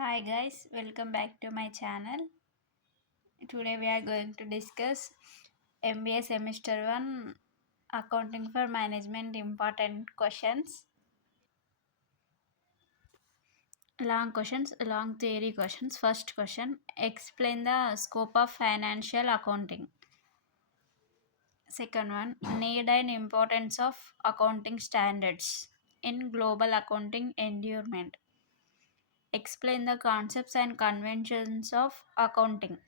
Hi guys, welcome back to my channel. Today we are going to discuss MBA Semester 1 Accounting for Management important questions. Long theory questions. First question, explain the scope of financial accounting. Second one, need and importance of accounting standards in global accounting environment. Explain the concepts and conventions of accounting.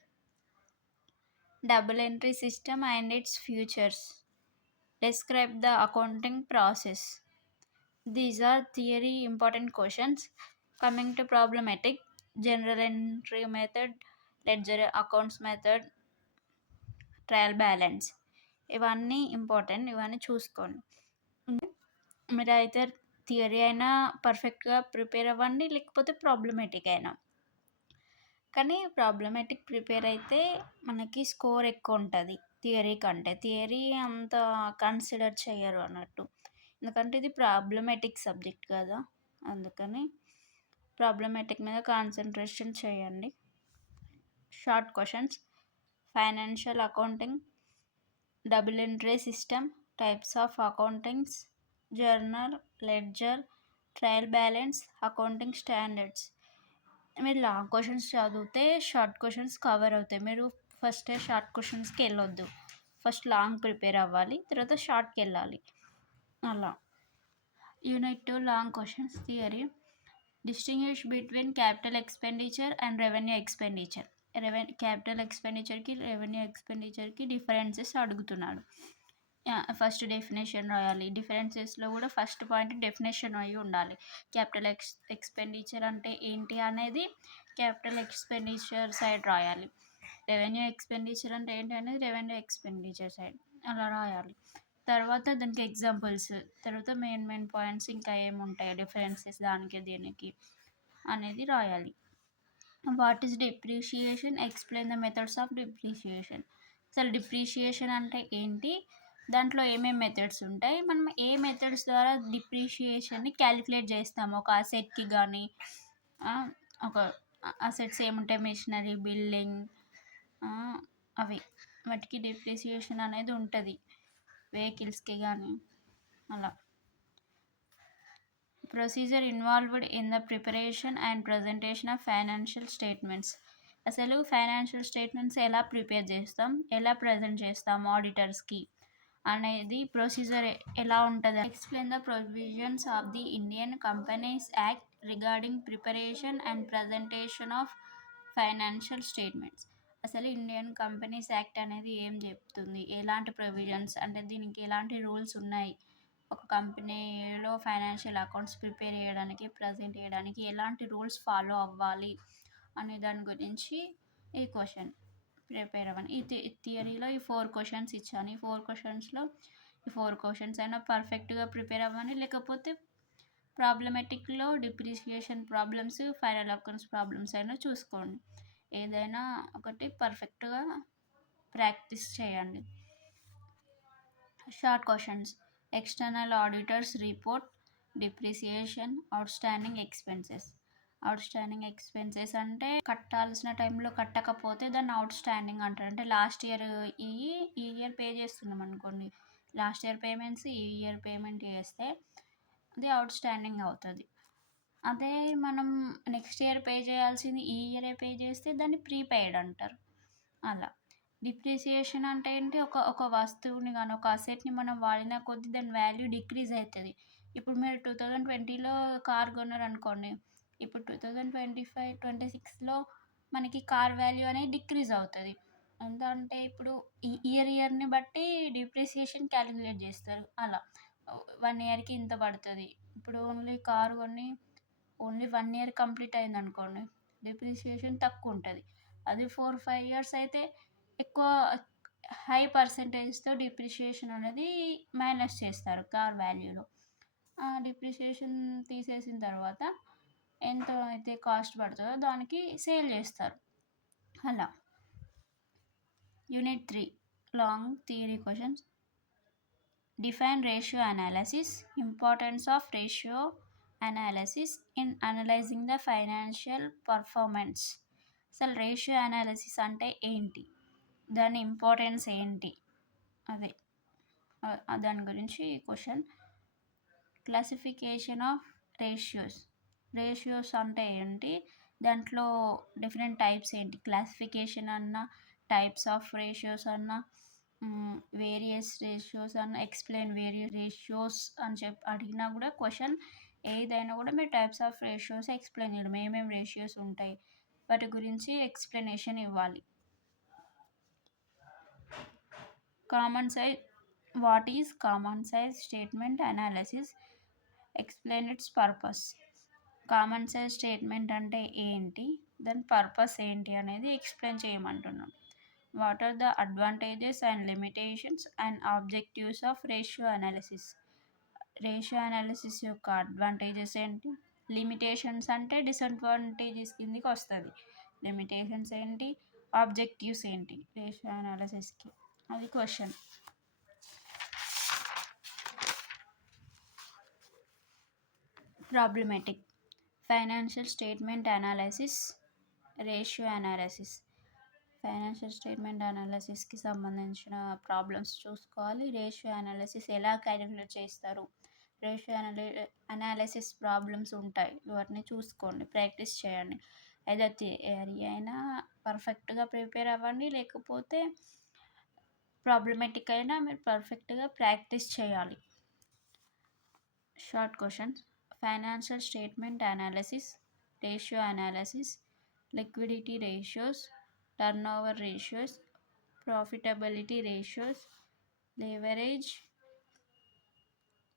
Double entry system and its features. Describe the accounting process. These are theory important questions. Coming to problematic, general entry method, ledger accounts method, trial balance ఇవన్నీ important, ఇవన్నీ చూసుకోండి. మీరు అయితే theory అయినా పర్ఫెక్ట్గా prepare అవ్వండి, లేకపోతే problematic అయినా. కానీ ప్రాబ్లమేటిక్ ప్రిపేర్ అయితే మనకి స్కోర్ ఎక్కువ ఉంటుంది థియరీ కంటే. థియరీ అంత కన్సిడర్ చేయరు అన్నట్టు, ఎందుకంటే ఇది ప్రాబ్లమేటిక్ సబ్జెక్ట్ కదా, అందుకని ప్రాబ్లమేటిక్ మీద కాన్సన్ట్రేషన్ చేయండి. Short questions, financial accounting, double entry system, types of accountings, journal, ledger, trial balance, accounting standards. మీరు లాంగ్ క్వశ్చన్స్ చదివితే షార్ట్ క్వశ్చన్స్ కవర్ అవుతాయి. మీరు ఫస్ట్ షార్ట్ క్వశ్చన్స్కి వెళ్ళొద్దు, ఫస్ట్ లాంగ్ ప్రిపేర్ అవ్వాలి, తర్వాత షార్ట్కి వెళ్ళాలి. అలా unit 2 long questions theory. Distinguish between capital expenditure and revenue expenditure. Capital ఎక్స్పెండిచర్కి రెవెన్యూ ఎక్స్పెండిచర్కి డిఫరెన్సెస్ అడుగుతున్నాడు. ఫస్ట్ డెఫినేషన్ రాయాలి. డిఫరెన్సెస్లో కూడా ఫస్ట్ పాయింట్ డెఫినేషన్ అయి ఉండాలి. క్యాపిటల్ ఎక్స్పెండిచర్ అంటే ఏంటి అనేది క్యాపిటల్ ఎక్స్పెండిచర్ సైడ్ రాయాలి. రెవెన్యూ ఎక్స్పెండిచర్ అంటే ఏంటి అనేది రెవెన్యూ ఎక్స్పెండిచర్ సైడ్ అలా రాయాలి. తర్వాత దానికి ఎగ్జాంపుల్స్, తర్వాత మెయిన్ పాయింట్స్ ఇంకా ఏముంటాయి డిఫరెన్సెస్ దానికి దీనికి అనేది రాయాలి. What is depreciation, explain the methods of depreciation. అసలు డిప్రిషియేషన్ అంటే ఏంటి, దాంట్లో ఏమేమి మెథడ్స్ ఉంటాయి, మనం ఏ మెథడ్స్ ద్వారా డిప్రిషియేషన్ని క్యాలిక్యులేట్ చేస్తాము. ఒక అసెట్కి కానీ ఒక అసెట్స్ ఏముంటాయి, మెషినరీ, బిల్డింగ్, అవి వాటికి డిప్రిసియేషన్ అనేది ఉంటుంది, వెహికల్స్కి కానీ అలా. Procedure involved in the preparation and presentation of financial statements. అసలు ఫైనాన్షియల్ స్టేట్మెంట్స్ ఎలా ప్రిపేర్ చేస్తాం, ఎలా ప్రజెంట్ చేస్తాం ఆడిటర్స్కి అనేది ప్రొసీజర్ ఎలా ఉంటుంది. Explain the provisions of the Indian companies act regarding preparation and presentation of financial statements. అసలు ఇండియన్ కంపెనీస్ యాక్ట్ అనేది ఏం చెప్తుంది, ఎలాంటి ప్రొవిజన్స్ అంటే దీనికి ఎలాంటి రూల్స్ ఉన్నాయి, ఒక కంపెనీలో ఫైనాన్షియల్ అకౌంట్స్ ప్రిపేర్ చేయడానికి ప్రజెంట్ చేయడానికి ఎలాంటి రూల్స్ ఫాలో అవ్వాలి అనే దాని గురించి ఈ క్వశ్చన్ ప్రిపేర్ అవ్వండి. ఈ థియరీలో ఈ 4 క్వశ్చన్స్ ఇచ్చాను. ఈ 4 క్వశ్చన్స్ అయినా పర్ఫెక్ట్గా ప్రిపేర్ అవ్వండి, లేకపోతే ప్రాబ్లమెటిక్లో depreciation problems, final accounts problems అయినా చూసుకోండి. ఏదైనా ఒకటి పర్ఫెక్ట్గా ప్రాక్టీస్ చేయండి. Short questions, external auditors report, depreciation, outstanding expenses. Outstanding expenses అంటే కట్టాల్సిన టైంలో కట్టకపోతే దాన్ని అవుట్స్టాండింగ్ అంటారు. అంటే లాస్ట్ ఇయర్ ఈ ఇయర్ పే చేస్తున్నాం అనుకోండి, లాస్ట్ ఇయర్ పేమెంట్స్ ఈ ఇయర్ పేమెంట్ చేస్తే అది అవుట్స్టాండింగ్ అవుతుంది. అదే మనం నెక్స్ట్ ఇయర్ పే చేయాల్సింది ఈ ఇయరే పే చేస్తే దాన్ని ప్రీపెయిడ్ అంటారు. అలా డిప్రిసియేషన్ అంటే ఏంటి, ఒక వస్తువుని కానీ ఒక అసెట్ని మనం వాడిన కొద్దీ దాని వాల్యూ డిక్రీజ్ అవుతుంది. ఇప్పుడు మీరు 2020లో కార్ కొన్నారనుకోండి, ఇప్పుడు 2025-26లో మనకి కార్ వాల్యూ అనేది డిక్రీజ్ అవుతుంది. ఎంత అంటే ఇప్పుడు ఈ ఇయర్ని బట్టి డిప్రిసియేషన్ క్యాలిక్యులేట్ చేస్తారు. అలా 1 ఇయర్కి ఇంత పడుతుంది. ఇప్పుడు ఓన్లీ కారు కొని ఓన్లీ 1 ఇయర్ కంప్లీట్ అయింది అనుకోండి, డిప్రిసియేషన్ తక్కువ ఉంటుంది. అది 4-5 ఇయర్స్ అయితే ఎక్కువ హై పర్సెంటేజ్తో డిప్రిషియేషన్ అనేది మైనస్ చేస్తారు కార్ వాల్యూలో. డిప్రిషియేషన్ తీసేసిన తర్వాత ఎంత అయితే కాస్ట్ పడుతుందో దానికి సేల్ చేస్తారు. అలా. Unit 3 long theory questions. Define ratio analysis, importance of ratio analysis in analyzing the financial performance. అసలు రేషియో అనాలిసిస్ అంటే ఏంటి, దాని ఇంపార్టెన్స్ ఏంటి, అదే దాని గురించి question. Classification of ratios. Ratios అంటే ఏంటి, దాంట్లో డిఫరెంట్ టైప్స్ ఏంటి, క్లాసిఫికేషన్ అన్న, టైప్స్ ఆఫ్ రేషియోస్ అన్న, వేరియస్ రేషియోస్ అన్న, ఎక్స్ప్లెయిన్ వేరియస్ రేషియోస్ అని చెప్పి అడిగినా కూడా క్వశ్చన్ ఏదైనా కూడా మీరు టైప్స్ ఆఫ్ రేషియోస్ ఎక్స్ప్లెయిన్ చేయడం, ఏమేమి రేషియోస్ ఉంటాయి వాటి గురించి ఎక్స్ప్లెనేషన్ ఇవ్వాలి. Common size. What is common size statement analysis, explain its purpose. Common size statement అంటే ఏంటి, దాని పర్పస్ ఏంటి అనేది ఎక్స్ప్లెయిన్ చేయమంటున్నాం. What are the advantages and limitations and objectives of ratio analysis. Ratio analysis యొక్క అడ్వాంటేజెస్ ఏంటి, limitations అంటే disadvantages కిందికి వస్తుంది, లిమిటేషన్స్ ఏంటి, ఆబ్జెక్టివ్స్ ఏంటి రేషియో అనాలిసిస్కి, అది question. Problematic. Financial statement analysis, ratio analysis. Financial statement అనాలిసిస్కి సంబంధించిన ప్రాబ్లమ్స్ చూసుకోవాలి. రేషియో అనాలిసిస్ ఎలా క్యాలిక్యులేట్ చేస్తారు, రేషియో అనాలిసిస్ ప్రాబ్లమ్స్ ఉంటాయి, వాటిని చూసుకోండి, ప్రాక్టీస్ చేయండి. ఏదో థియరీ అయినా పర్ఫెక్ట్గా ప్రిపేర్ అవ్వండి, లేకపోతే ప్రాబ్లమాటిక్ అయినా మీరు పర్ఫెక్ట్గా ప్రాక్టీస్ చేయాలి. Short questions. Financial statement analysis, ratio analysis, liquidity ratios, turnover ratios, profitability ratios, leverage,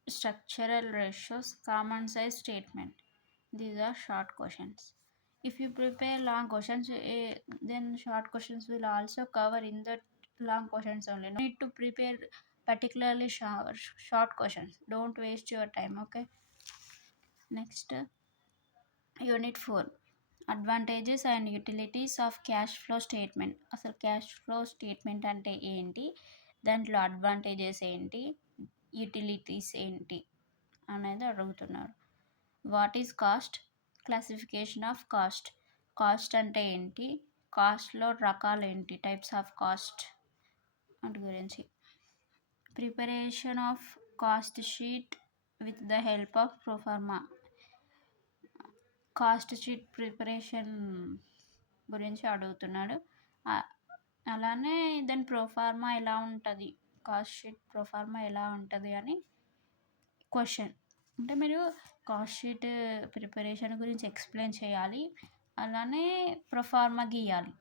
structural ratios, common size statement. These are short questions. If you prepare long questions, then short questions will also cover in the long questions only. No need to prepare particularly short questions. Don't waste your time, okay? Next, unit 4, advantages and utilities of cash flow statement. అసలు cash flow statement అంటే ఏంటి, దాంట్లో advantages ఏంటి, utilities ఏంటి అనేది అడుగుతున్నారు. What is cost, classification of cost. Cost అంటే ఏంటి, కాస్ట్లో రకాలు ఏంటి, టైప్స్ ఆఫ్ కాస్ట్ వాటి గురించి. Preparation of cost sheet with the help of proforma. Cost sheet preparation గురించి అడుగుతున్నాడు. అలానే దాని ప్రొఫార్మా ఎలా ఉంటుంది, కాస్ట్ షీట్ ప్రొఫార్మా ఎలా ఉంటుంది అని క్వశ్చన్. అంటే మీరు కాస్ట్ షీట్ ప్రిపరేషన్ గురించి ఎక్స్ప్లెయిన్ చేయాలి, అలానే ప్రొఫార్మా గీయాలి.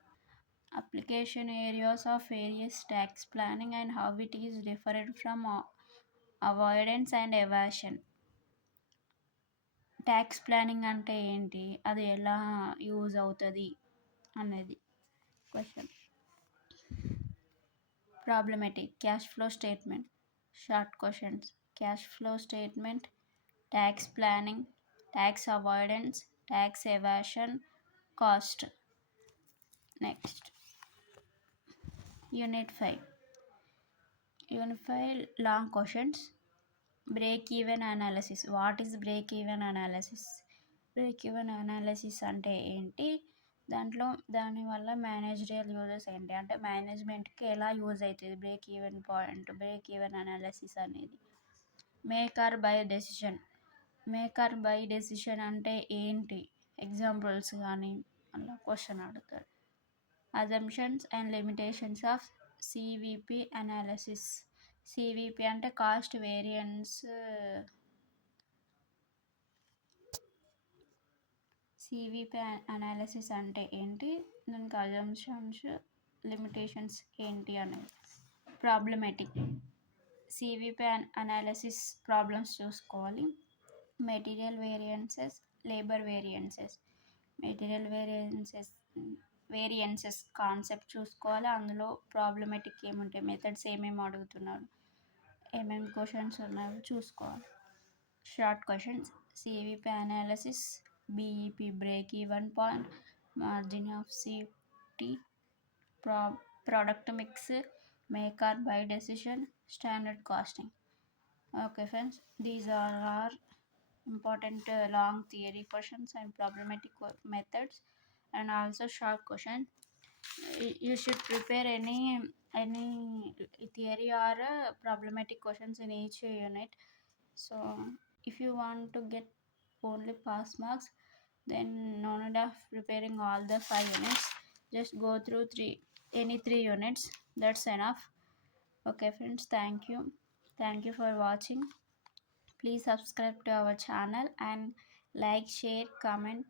Application areas of various tax planning and how it is different from avoidance and evasion. Tax planning అంటే ఏంటి, అది ఎలా యూజ్ అవుతుంది అనేది question. Problematic. Cash flow statement. Short questions. Cash flow statement, tax planning, tax avoidance, tax evasion, cost. Next, unit 5. Unit 5 long questions. Break even analysis. What is break even analysis. Break even analysis అంటే ఏంటి, దానివల్ల managerial uses ఏంటి, అంటే మేనేజ్మెంట్కి ఎలా use అవుతుంది break even point, break even analysis అనేది. Make or buy decision. Make or buy decision అంటే ఏంటి, ఎగ్జాంపుల్స్ కానీ అలా క్వశ్చన్ అడుగుతారు. Assumptions and limitations of CVP analysis. CVP అంటే కాస్ట్ వేరియన్స్. సివిపి అనాలిసిస్ అంటే ఏంటి, దానికి అజంప్షన్స్, లిమిటేషన్స్ ఏంటి అనేది. ప్రాబ్లమాటిక్. సివిపి అనాలిసిస్ ప్రాబ్లమ్స్ చూసుకోవాలి. Material variances, labour variances. Material variances concept చూసుకోవాలి, అందులో ప్రాబ్లమాటిక్ ఏముంటాయి, మెథడ్స్ ఏమేమి అడుగుతున్నారు, ఏమేమి క్వశ్చన్స్ ఉన్నాయో చూసుకోవాలి. Short questions. CVP analysis, BEP break even point, margin of safety, product mix, make or buy decision, standard costing. Okay friends, these are important long theory questions and problematic methods, and also short question. You should prepare any theory or problematic questions in each unit. So if you want to get only pass marks, then no need of preparing all the 5 units. Just go through any 3 units, that's enough. Okay friends, thank you for watching. Please subscribe to our channel and like, share, comment.